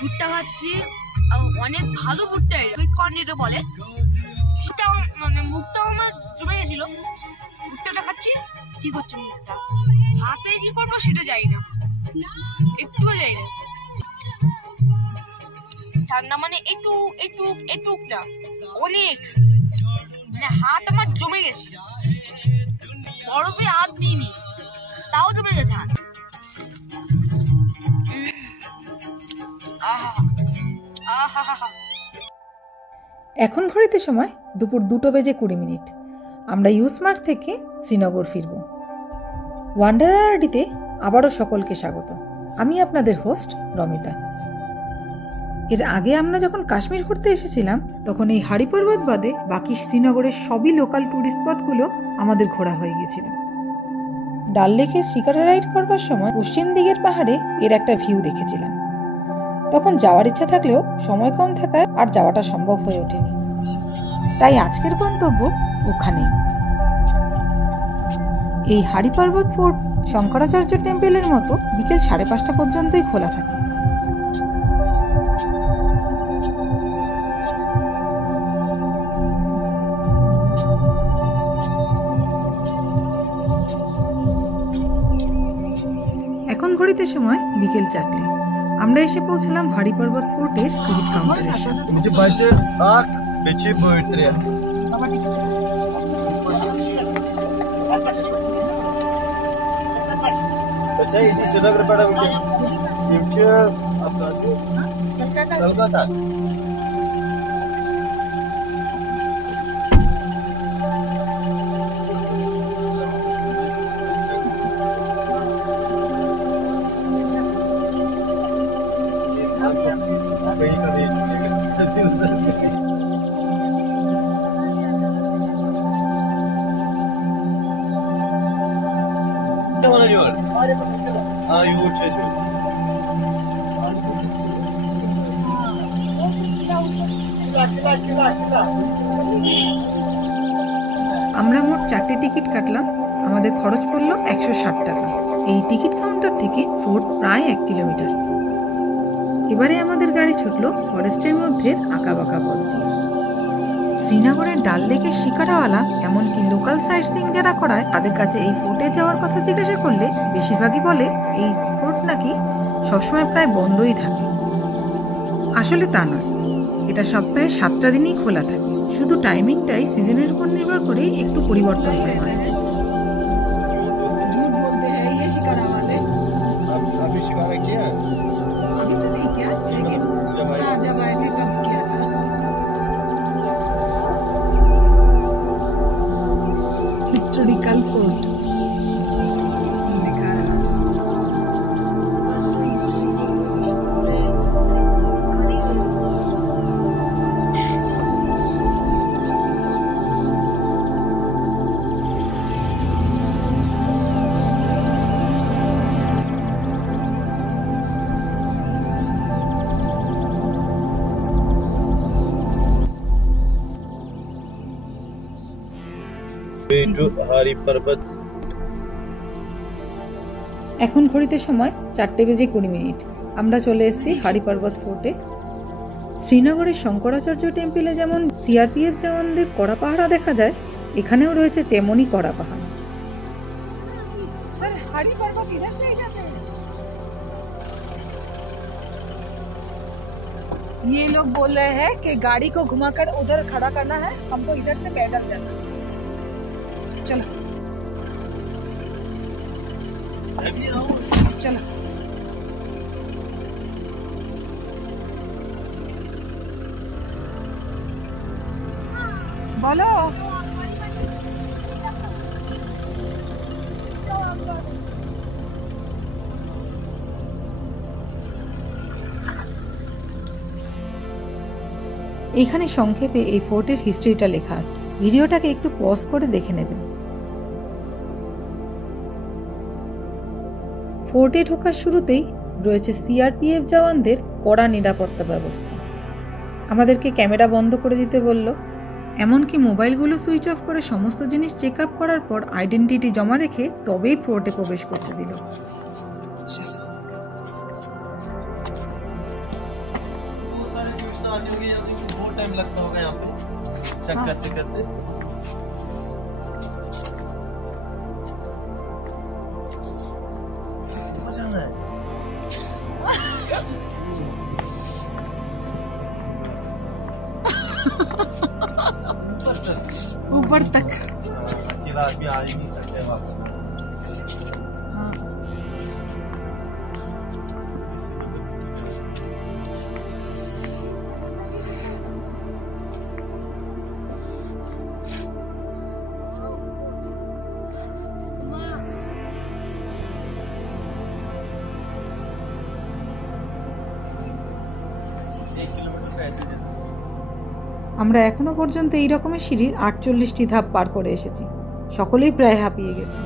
ভুট্টা খাচ্ছি, অনেক ভালো ভুট্টা, সুইট কর্ন যেটা বলে, মানে মুখটাও আমার জমে গেছিল। ভুট্টাটা খাচ্ছি, কি করছে মুখটা, হাতে কি করবো সেটা যাই না, একটুও যাই না। ঠান্ডা মানে একটু একটু একটু না, অনেক, মানে হাত আমার জমে গেছে, বরফে হাত দিইনি তাও জমে গেছে হাত। এখন ঘড়িতে সময় দুপুর 2:20। আমরা ইউস্মার্ট থেকে শ্রীনগর ফিরব। ওয়ান্ডারারডিতে আবারও সকলকে স্বাগত। আমি আপনাদের হোস্ট রমিতা। এর আগে আমরা যখন কাশ্মীর ঘুরতে এসেছিলাম তখন এই হাড়ি পর্বত বাদে বাকি শ্রীনগরের সবই লোকাল ট্যুরিস্ট স্পটগুলো আমাদের ঘোরা হয়ে গেছিল। ডাল লেকে শিকারা রাইড করবার সময় পশ্চিম দিকের পাহাড়ে এর একটা ভিউ দেখেছিলাম। তখন যাওয়ার ইচ্ছা থাকলেও সময় কম থাকায় আর যাওয়াটা সম্ভব হয়ে ওঠেনি, তাই আজকের গন্তব্য ওখানেই। এই হাড়ি পর্বত ফোর্ট শঙ্করাচার্য টেম্পলের মতো বিকেল 5:30 পর্যন্তই খোলা থাকে। এখন ঘড়িতে সময় বিকেল 4টে। আমরা এসে পৌঁছলাম হাড়ি পর্বত ফোর্টের টিকিট কাউন্টারের সামনে। আমরা মোট 4টে টিকিট কাটলাম। আমাদের খরচ পড়ল 160 টাকা। এই টিকিট কাউন্টার থেকে ফোর্ট প্রায় 1 কিলোমিটার। এবারে আমাদের গাড়ি ছুটল ফরেস্টের মধ্যে আঁকাবাঁকা পথ দিয়ে। শ্রীনগরের ডাল লেকের শিকারাওয়ালা এমনকি লোকাল সাইট সিইং যারা করায় তাদের কাছে এই ফোর্টে যাওয়ার কথা জিজ্ঞাসা করলে বেশিরভাগই বলে এই ফোর্ট নাকি সবসময় প্রায় বন্ধই থাকে। আসলে তা নয়, এটা সপ্তাহে 7টা দিনই খোলা থাকে, শুধু টাইমিংটাই সিজনের উপর নির্ভর করে একটু পরিবর্তন হয় মাঝে। हिस्टोरिकल फोर्ट এখন ঘড়িতে সময় 4:20। আমরা চলে এসেছি হাড়ি পর্বত ফোর্টে। শ্রীনগরের শঙ্করাচার্য টেম্পলে যেমন সিআরপিএফ জওয়ানদের কড়া পাহারা দেখা যায়, এখানেও রয়েছে তেমনই কড়া পাহারা। ये लोग बोल रहे हैं कि गाड़ी को घुमाकर उधर खड़ा करना है, हमको इधर से पैदल जाना है। चलो चलो बोलो। এখানে সংক্ষেপে এই ফোর্টের হিস্ট্রিটা লেখা আছে, ভিডিওটাকে একটু পজ করে দেখে নেবেন। ফোর্টে ঢোকার শুরুতেই রয়েছে সিআরপিএফ জওয়ানদের কড়া নিরাপত্তা ব্যবস্থা। আমাদেরকে ক্যামেরা বন্ধ করে দিতে বলল, এমনকি মোবাইলগুলো সুইচ অফ করে সমস্ত জিনিস চেক আপ করার পর আইডেন্টিটি জমা রেখে তবেই ফোর্টে প্রবেশ করতে দিল। तो आती होगी, यहाँ पे बहुत टाइम लगता होगा यहाँ पे चेक करते करते। तो जाना है ऊपर तक अकेला आदमी आ ही नहीं सकते वापस। আমরা এখনো পর্যন্ত এই রকমের সিঁড়ির 48টি ধাপ পার করে এসেছি। সকলেই প্রায় হাঁপিয়ে গেছি।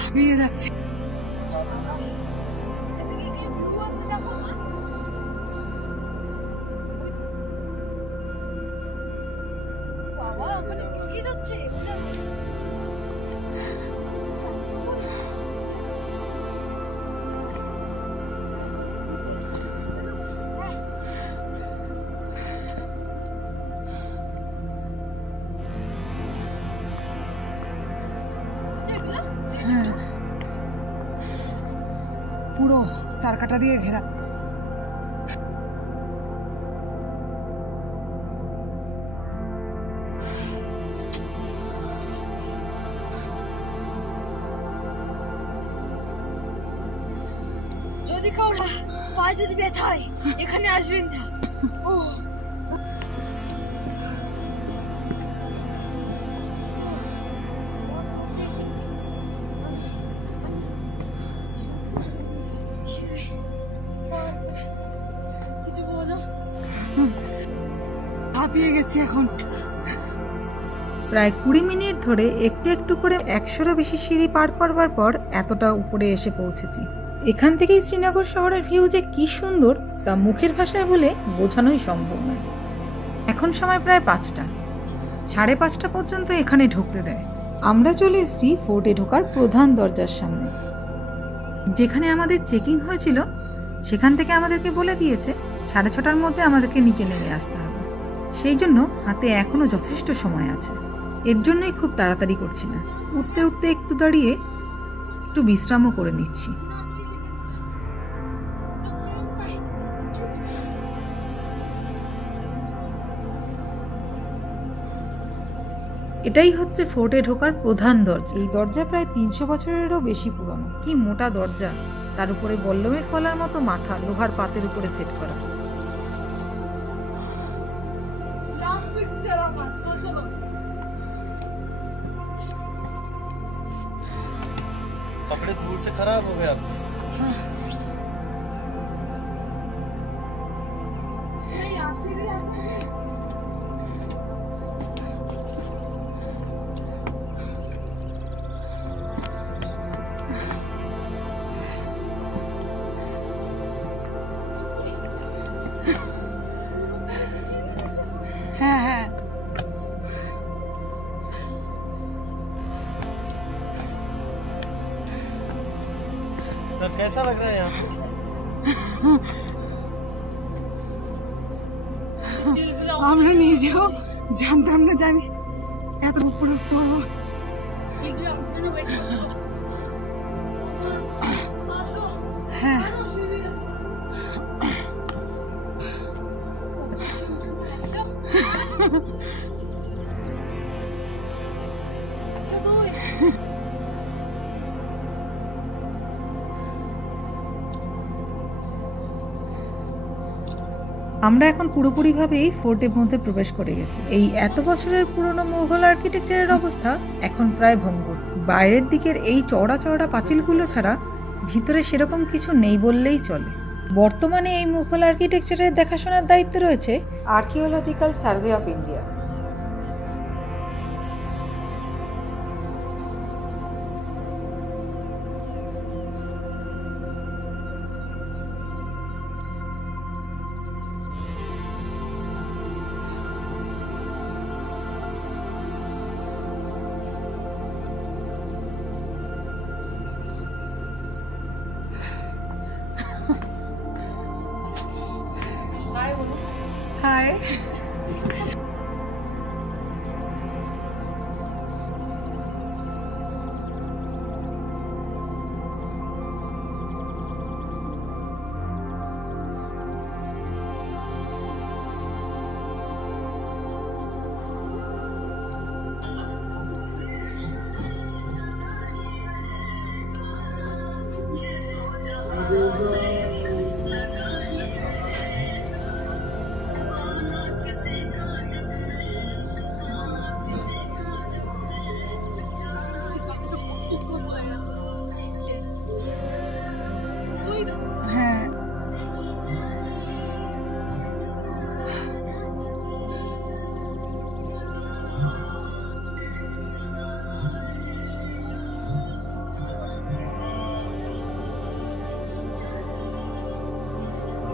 হাঁপিয়ে যাচ্ছে। হ্যাঁ, পুরো তারকাটা দিয়ে ঘেরা। যদি কারোর পায়ে যদি ব্যথা হয় এখানে আসবেন না। ও কিছু বলো। হাঁপিয়ে গেছি এখন। প্রায় 20 মিনিট ধরে একটু একটু করে 100-এরও বেশি সিঁড়ি পার করবার পর এতটা উপরে এসে পৌঁছেছি। এখান থেকেই শ্রীনগর শহরের ভিউ যে কি সুন্দর তা মুখের ভাষায় বলে বোঝানোই সম্ভব নয়। এখন সময় প্রায় 5টা, 5:30 পর্যন্ত এখানে ঢুকতে দেয়। আমরা চলে এসেছি ফোর্টে ঢোকার প্রধান দরজার সামনে। যেখানে আমাদের চেকিং হয়েছিল সেখান থেকে আমাদেরকে বলে দিয়েছে 6:30টার মধ্যে আমাদেরকে নিচে নেমে আসতে হবে। সেই জন্য হাতে এখনো যথেষ্ট সময় আছে। এর জন্যই খুব তাড়াতাড়ি করছি না। উঠতে উঠতে একটু দাঁড়িয়ে একটু বিশ্রামও করে নিচ্ছি। এটাই হচ্ছে ফোর্টে ঢোকার প্রধান দরজা। এই দরজা প্রায় 300 বছরেরও বেশি পুরনো। কি মোটা দরজা, তার উপরে বল্লমের ফলার মতো মাথা লোহার পাতের উপরে সেট করা। कपड़े धूल से खराब हो गए आपके। হ্যাঁ হ্যাঁ, सर कैसा लग रहा है यहाँ पे? আমরা নিজেও জানতাম না যে আমি এত উপরে উঠতে পারবো। হ্যাঁ, আমরা এখন পুরোপুরিভাবে এই ফোর্টের মধ্যে প্রবেশ করে গেছি। এই এত বছরের পুরনো মুঘল আর্কিটেকচারের অবস্থা এখন প্রায় ভঙ্গুর। বাইরের দিকের এই চওড়া চওড়া পাঁচিলগুলো ছাড়া ভিতরে সেরকম কিছু নেই বললেই চলে। বর্তমানে এই মুঘল আর্কিটেকচারের দেখাশোনার দায়িত্বে রয়েছে আর্কিওলজিক্যাল সার্ভে অফ ইন্ডিয়া। हाय। হ্যাঁ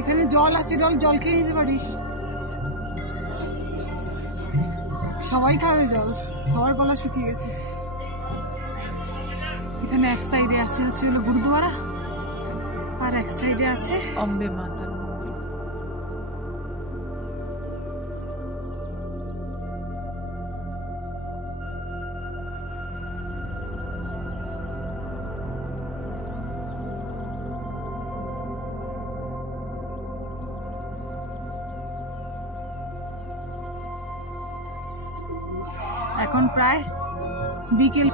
এখানে জল আছে, জল খেয়ে নিতে পারিস, সবাই খাবে জল, খাওয়ার গলা শুকিয়ে গেছে। এখানে এক সাইডে আছে হচ্ছে হলো গুরুদুয়ারা, আর এক সাইডে আছে অম্বে মাতার মন্দির। এখন প্রায় বিকেল।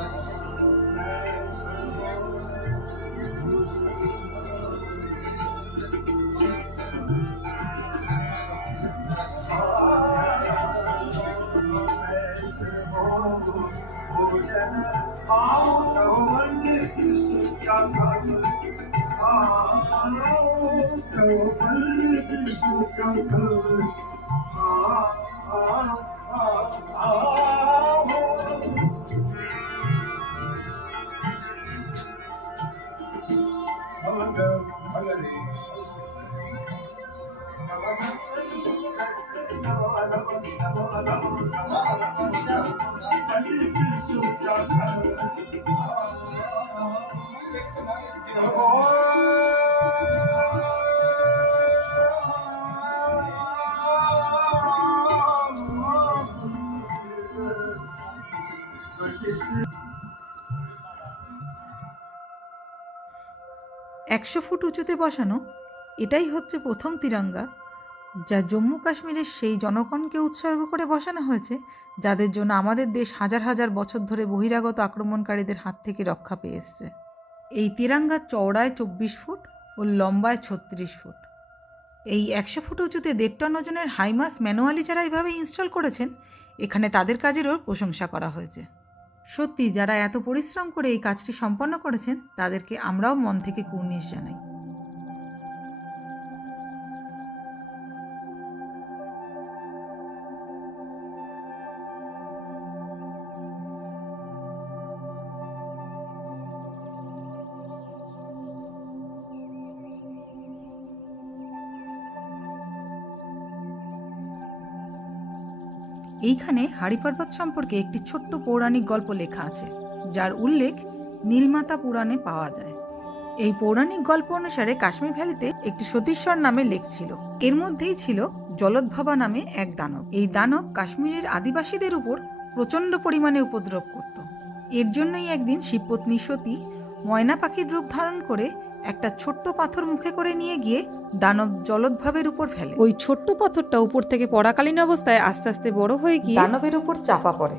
একশো ফুট উঁচুতে বসানো এটাই হচ্ছে প্রথম তিরঙ্গা, যা জম্মু কাশ্মীরের সেই জনগণকে উৎসর্গ করে বসানো হয়েছে যাদের জন্য আমাদের দেশ হাজার হাজার বছর ধরে বহিরাগত আক্রমণকারীদের হাত থেকে রক্ষা পেয়ে এসছে। এই তিরঙ্গা চওড়ায় 24 ফুট ও লম্বায় 36 ফুট। এই 100 ফুট উঁচুতে 1.5 টন ওজনের হাইমাস ম্যানুয়ালি যারা এইভাবে ইনস্টল করেছেন, এখানে তাদের কাজেরও প্রশংসা করা হয়েছে। সত্যি যারা এত পরিশ্রম করে এই কাজটি সম্পন্ন করেছেন তাদেরকে আমরাও মন থেকে কুর্নিশ জানাই। এইখানে হাড়ি পর্বত সম্পর্কে একটি ছোট্ট পৌরাণিক গল্প লেখা আছে, যার উল্লেখ নীলমাতা পুরাণে পাওয়া যায়। এই পৌরাণিক গল্প অনুসারে কাশ্মীর ভ্যালিতে একটি সতীশ্বর নামে লেক ছিল। এর মধ্যেই ছিল জলোদ্ভবা নামে এক দানব। এই দানব কাশ্মীরের আদিবাসীদের উপর প্রচণ্ড পরিমাণে উপদ্রব করত। এর জন্যই একদিন শিবপত্নী সতী ময়না পাখির রূপ ধারণ করে একটা ছোট্ট পাথর মুখে করে নিয়ে গিয়ে দানব জলোদ্ভবের উপর ফেলে। ওই ছোট্ট পাথরটা উপর থেকে পড়াকালীন অবস্থায় আস্তে আস্তে বড় হয়ে গিয়ে দানবের উপর চাপা পড়ে,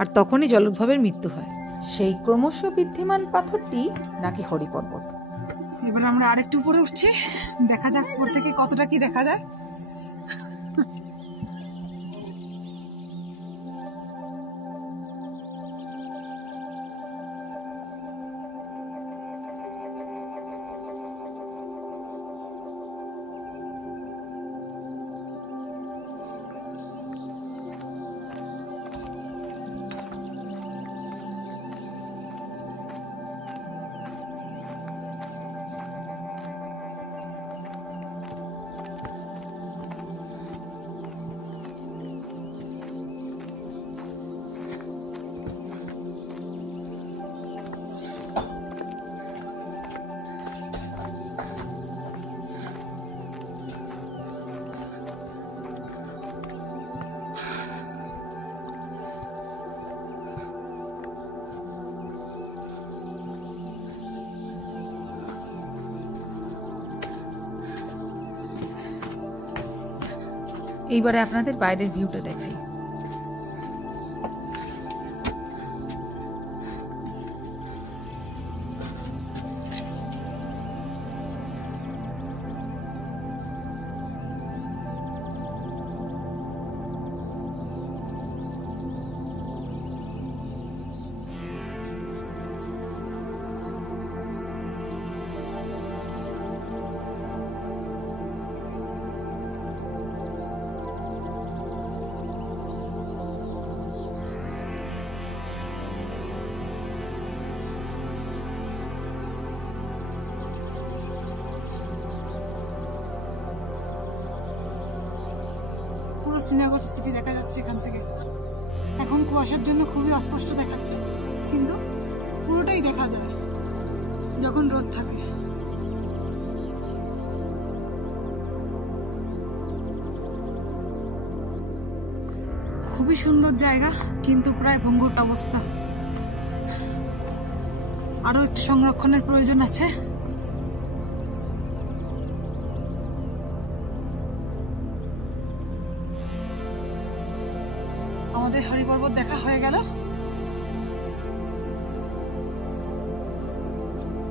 আর তখনই জলোদ্ভবের মৃত্যু হয়। সেই ক্রমশ বৃদ্ধিমান পাথরটি নাকি হরিপর্বত। এবার আমরা আরেকটু উপরে উঠছি, দেখা যাক উপর থেকে কতটা কি দেখা যায়। এইবারে আপনাদের বাইরের ভিউটা দেখাই। পুরো শ্রীনগর সিটি দেখা যাচ্ছে এখান থেকে। এখন কুয়াশার জন্য খুবই অস্পষ্ট দেখাচ্ছে, কিন্তু পুরোটাই দেখা যায় যখন রোদ থাকে। খুবই সুন্দর জায়গা, কিন্তু প্রায় ভঙ্গুর অবস্থা। আরো একটু সংরক্ষণের প্রয়োজন আছে। আমাদের হরিপর্বত দেখা হয়ে গেল।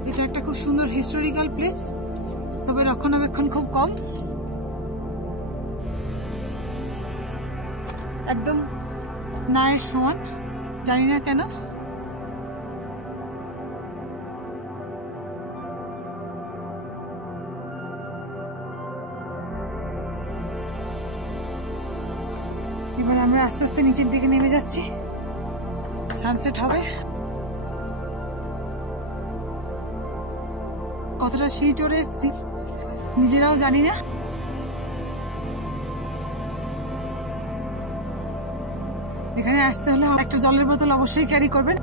এটা একটা খুব সুন্দর হিস্টোরিক্যাল প্লেস, তবে রক্ষণাবেক্ষণ খুব কম। একদম নায়ের সমান, জানি না কেন। এবার আমরা আস্তে আস্তে নিচের দিকে নেমে যাচ্ছি। সানসেট হবে। কতটা সিঁড়ি চড়ে এসেছি নিজেরাও জানি না। এখানে আসতে হলে একটা জলের বোতল অবশ্যই ক্যারি করবেন।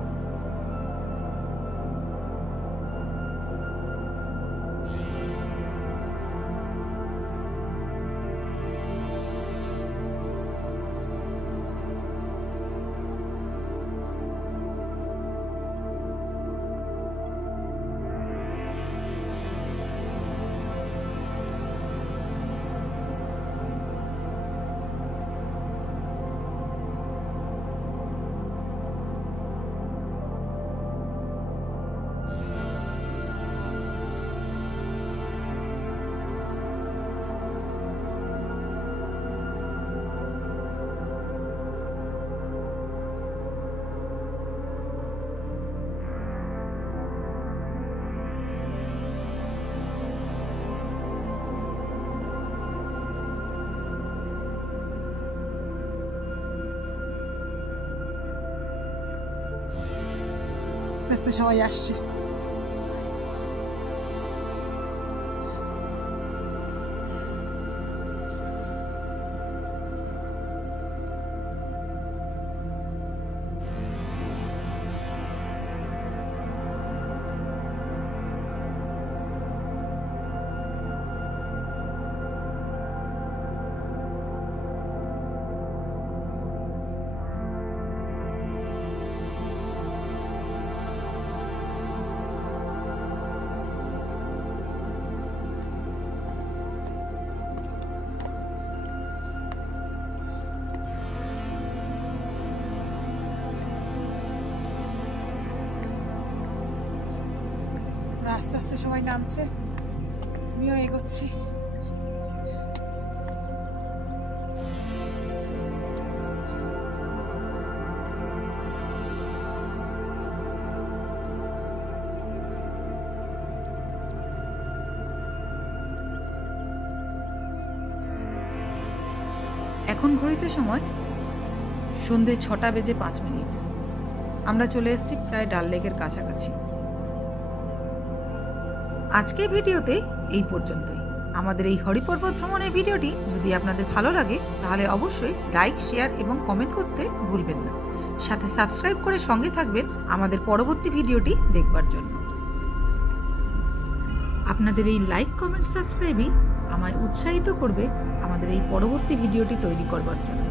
আস্তে আস্তে সবাই আসছে। আস্তে আস্তে সবাই নামছে, আমিও এগোচ্ছি। এখন ঘড়িতে সময় সন্ধে 6:05। আমরা চলে এসেছি প্রায় ডাল লেকের কাছাকাছি। আজকের ভিডিওতে এই পর্যন্তই। আমাদের এই হরিপর্বত ভ্রমণের ভিডিওটি যদি আপনাদের ভালো লাগে তাহলে অবশ্যই লাইক, শেয়ার এবং কমেন্ট করতে ভুলবেন না। সাথে সাবস্ক্রাইব করে সঙ্গে থাকবেন আমাদের পরবর্তী ভিডিওটি দেখবার জন্য। আপনাদের এই লাইক, কমেন্ট, সাবস্ক্রাইবই আমায় উৎসাহিত করবে আমাদের এই পরবর্তী ভিডিওটি তৈরি করবার জন্য।